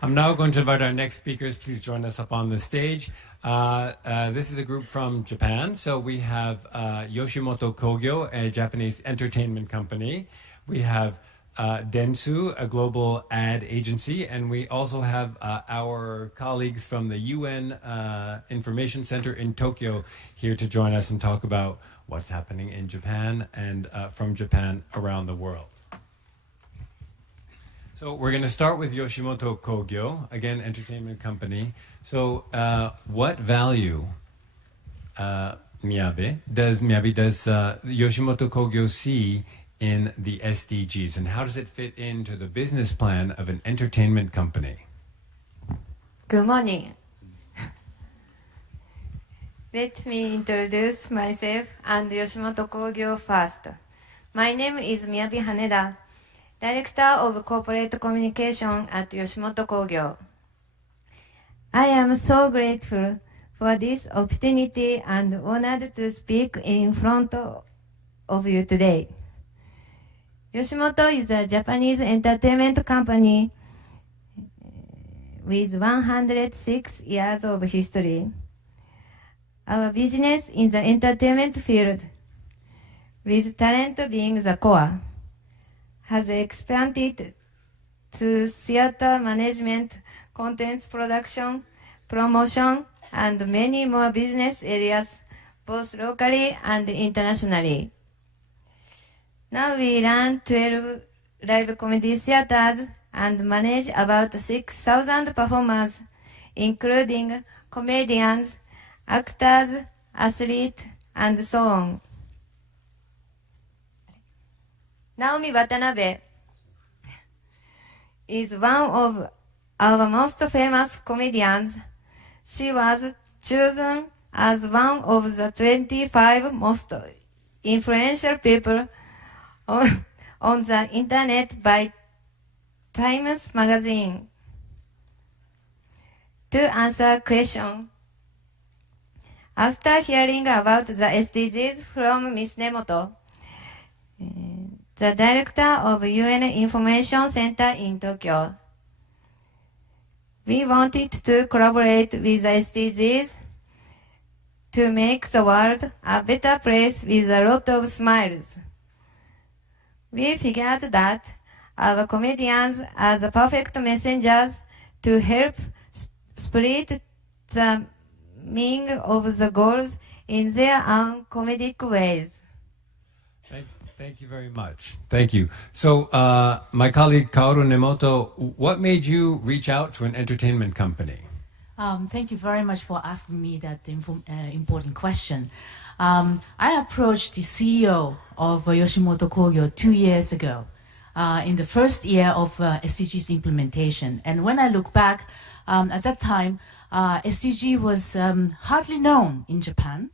I'm now going to invite our next speakers. Please join us up on the stage. This is a group from Japan. So we have Yoshimoto Kogyo, a Japanese entertainment company. We have Dentsu, a global ad agency. And we also have our colleagues from the UN Information Center in Tokyo here to join us and talk about what's happening in Japan and from Japan around the world. So we're going to start with Yoshimoto Kogyo, again, entertainment company. So what value, Miyabi, does Yoshimoto Kogyo see in the SDGs, and how does it fit into the business plan of an entertainment company? Good morning. Let me introduce myself and Yoshimoto Kogyo first. My name is Miyabi Haneda, Director of Corporate Communication at Yoshimoto Kogyo. I am so grateful for this opportunity and honored to speak in front of you today. Yoshimoto is a Japanese entertainment company with 106 years of history. Our business in the entertainment field, with talent being the core, has expanded to theater management, content production, promotion, and many more business areas, both locally and internationally. Now we run 12 live comedy theaters and manage about 6,000 performers, including comedians, actors, athletes, and so on. Naomi Watanabe is one of our most famous comedians. She was chosen as one of the 25 most influential people on the internet by Times Magazine. To answer question, after hearing about the SDGs from Ms. Nemoto, the director of UN Information Center in Tokyo, we wanted to collaborate with the SDGs to make the world a better place with a lot of smiles. We figured that our comedians are the perfect messengers to help spread the meaning of the goals in their own comedic ways. Thank you very much. Thank you. So, my colleague Kaoru Nemoto, what made you reach out to an entertainment company? Thank you very much for asking me that important question. I approached the CEO of Yoshimoto Kogyo 2 years ago, in the first year of SDGs implementation. And when I look back, at that time, SDG was hardly known in Japan.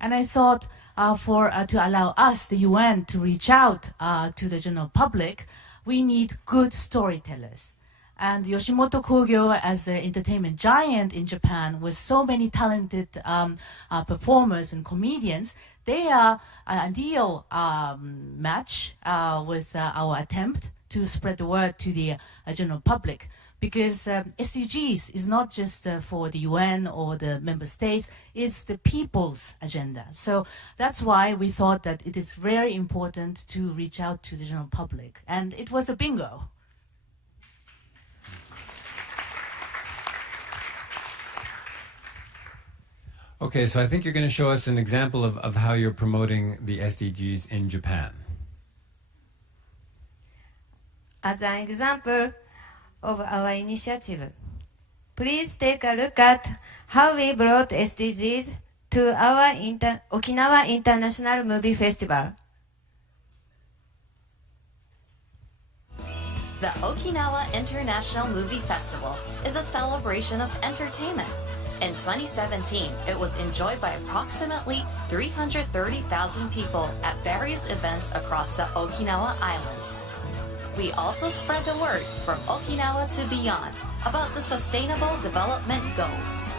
And I thought to allow us, the UN, to reach out to the general public, we need good storytellers. And Yoshimoto Kogyo, as an entertainment giant in Japan, with so many talented performers and comedians, they are an ideal match with our attempt to spread the word to the general public. Because SDGs is not just for the UN or the member states, it's the people's agenda. So that's why we thought that it is very important to reach out to the general public. And it was a bingo. Okay, so I think you're going to show us an example of how you're promoting the SDGs in Japan. As an example of our initiative, please take a look at how we brought SDGs to our Okinawa International Movie Festival. The Okinawa International Movie Festival is a celebration of entertainment. In 2017, it was enjoyed by approximately 330,000 people at various events across the Okinawa Islands. We also spread the word from Okinawa to beyond about the Sustainable Development Goals.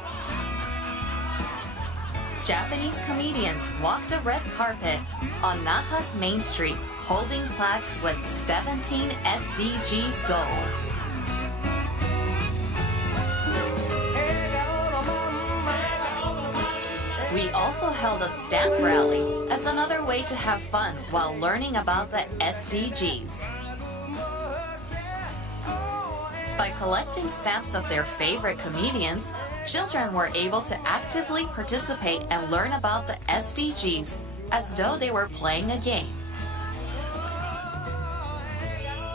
Japanese comedians walked a red carpet on Naha's Main Street holding plaques with 17 SDGs goals. We also held a stamp rally as another way to have fun while learning about the SDGs. By collecting stamps of their favorite comedians, children were able to actively participate and learn about the SDGs as though they were playing a game.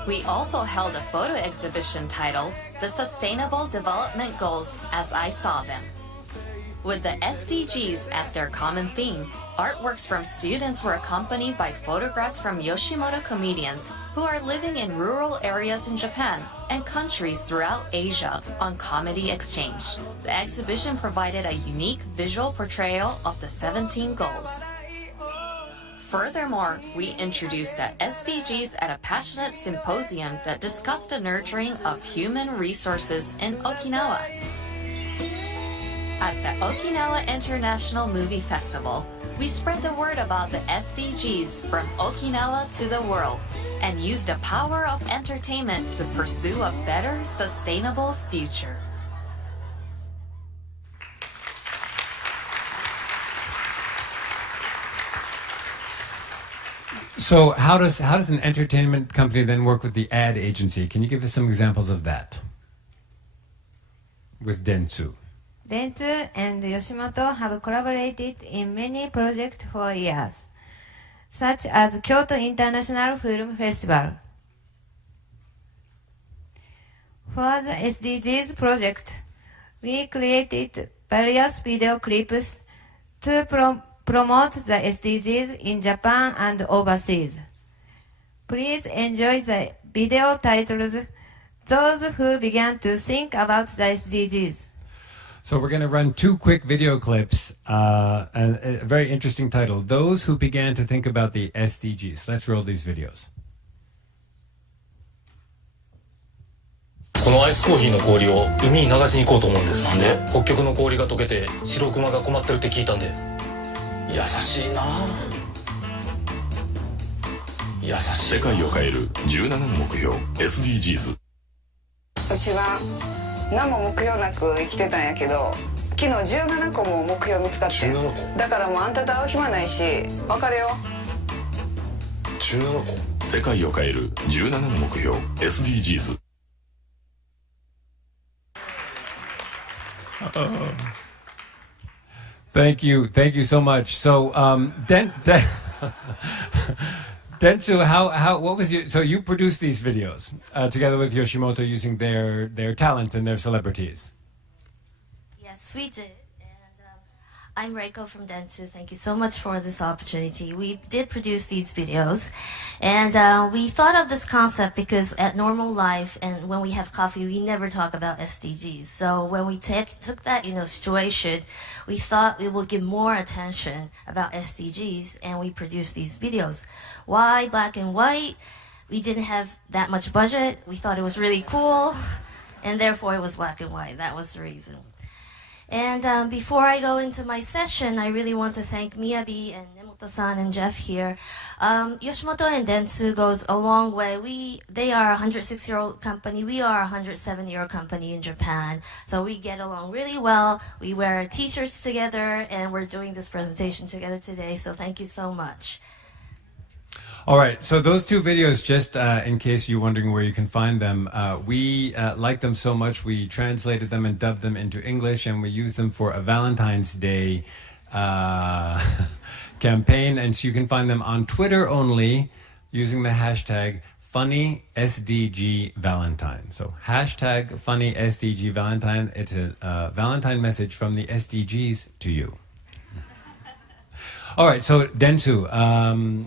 We also held a photo exhibition titled The Sustainable Development Goals as I Saw Them. With the SDGs as their common theme, artworks from students were accompanied by photographs from Yoshimoto comedians who are living in rural areas in Japan and countries throughout Asia on comedy exchange. The exhibition provided a unique visual portrayal of the 17 goals. Furthermore, we introduced the SDGs at a passionate symposium that discussed the nurturing of human resources in Okinawa. At the Okinawa International Movie Festival, we spread the word about the SDGs from Okinawa to the world and used the power of entertainment to pursue a better, sustainable future. So how does an entertainment company then work with the ad agency? Can you give us some examples of that? With Dentsu. Dentsu and Yoshimoto have collaborated in many projects for years, such as Kyoto International Film Festival. For the SDGs project, we created various video clips to promote the SDGs in Japan and overseas. Please enjoy the video titles, Those Who Began to Think About the SDGs. So we're going to run two quick video clips, and a very interesting title, Those Who Began to Think About the SDGs. Let's roll these videos. このアイスコーヒーの氷を海に流しに行こうと思うんです。なんで？北極の氷が溶けて白クマが困ってるって聞いたんで。優しいな。優しい。世界を変える17の目標 SDGs。うちは何も目標なく生きてたんやけど、昨日17個も目標見つかって。17個？だからもうあんたと会う暇ないし、別れよう。17個？世界を変える17の目標 SDGs。Thank you so much. So, Dentsu, what was your? So you produced these videos together with Yoshimoto, using their talent and their celebrities. Yes, we did. I'm Reiko from Dentsu. Thank you so much for this opportunity. We did produce these videos, and we thought of this concept because at normal life and when we have coffee, we never talk about SDGs. So when we took that, situation, we thought we would give more attention about SDGs, and we produced these videos. Why black and white? We didn't have that much budget. We thought it was really cool, and therefore it was black and white. That was the reason. And before I go into my session, I really want to thank Miyabi and Nemoto-san and Jeff here. Yoshimoto and Dentsu goes a long way. They are a 106-year-old company. We are a 107-year-old company in Japan. So we get along really well. We wear t-shirts together, and we're doing this presentation together today. So thank you so much. All right, so those two videos, just in case you're wondering where you can find them, we like them so much, we translated them and dubbed them into English, and we use them for a Valentine's Day campaign. And so you can find them on Twitter only using the hashtag FunnySDGValentine. So hashtag FunnySDGValentine. It's a Valentine message from the SDGs to you. All right, so Dentsu,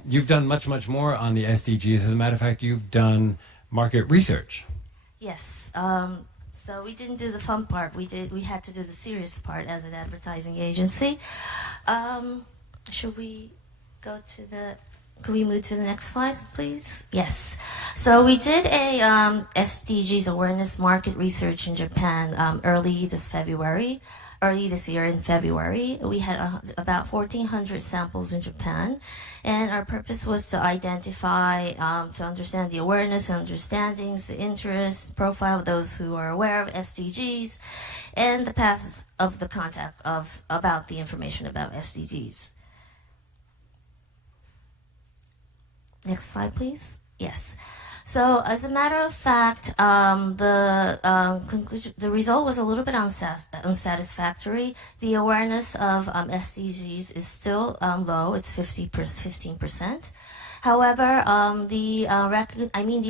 you've done much more on the SDGs. As a matter of fact, you've done market research. Yes. So we didn't do the fun part. We had to do the serious part as an advertising agency. Should we go to the Could we move to the next slide, please? Yes. So we did a SDGs awareness market research in Japan early this year in February. We had about 1,400 samples in Japan, and our purpose was to identify, to understand the awareness, understandings, the interest, profile of those who are aware of SDGs, and the path of the contact about the information about SDGs. Next slide, please. Yes. So, as a matter of fact, the result was a little bit unsatisfactory. The awareness of SDGs is still low. It's 15%. However, the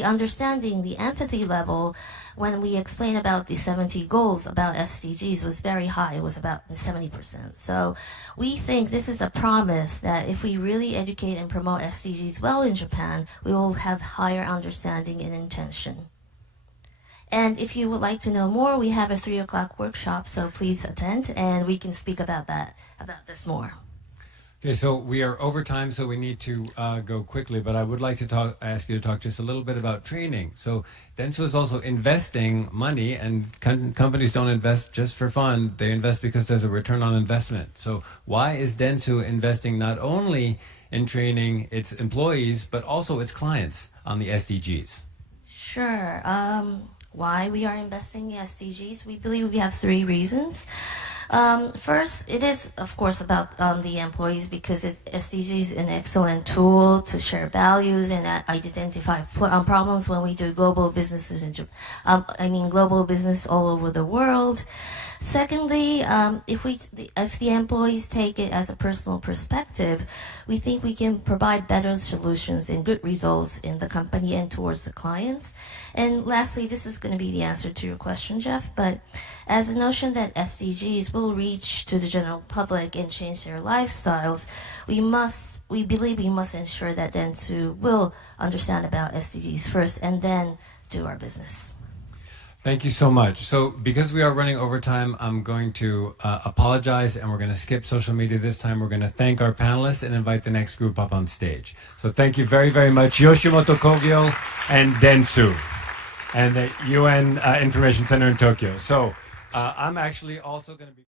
understanding, the empathy level, when we explain about the 70 goals about SDGs was very high. It was about 70%. So we think this is a promise that if we really educate and promote SDGs well in Japan, we will have higher understanding and intention. And if you would like to know more, we have a 3:00 workshop, so please attend and we can speak about this more. Okay, so we are over time, so we need to go quickly, but I would like to ask you to talk just a little bit about training. So Dentsu is also investing money, and companies don't invest just for fun. They invest because there's a return on investment. So why is Dentsu investing not only in training its employees, but also its clients on the SDGs? Sure. Why we are investing in SDGs? We believe we have 3 reasons. First, it is, of course, about the employees because SDG is an excellent tool to share values and identify problems when we do global businesses global business all over the world. Secondly, if the employees take it as a personal perspective, we think we can provide better solutions and good results in the company and towards the clients. And lastly, this is going to be the answer to your question, Jeff, but as a notion that SDGs will reach to the general public and change their lifestyles, we believe we must ensure that Dentsu will understand about SDGs first and then do our business. Thank you so much. So because we are running over time, I'm going to apologize, and we're going to skip social media this time. We're going to thank our panelists and invite the next group up on stage. So thank you very, very much, Yoshimoto Kogyo and Dentsu, and the UN Information Center in Tokyo. So I'm actually also going to be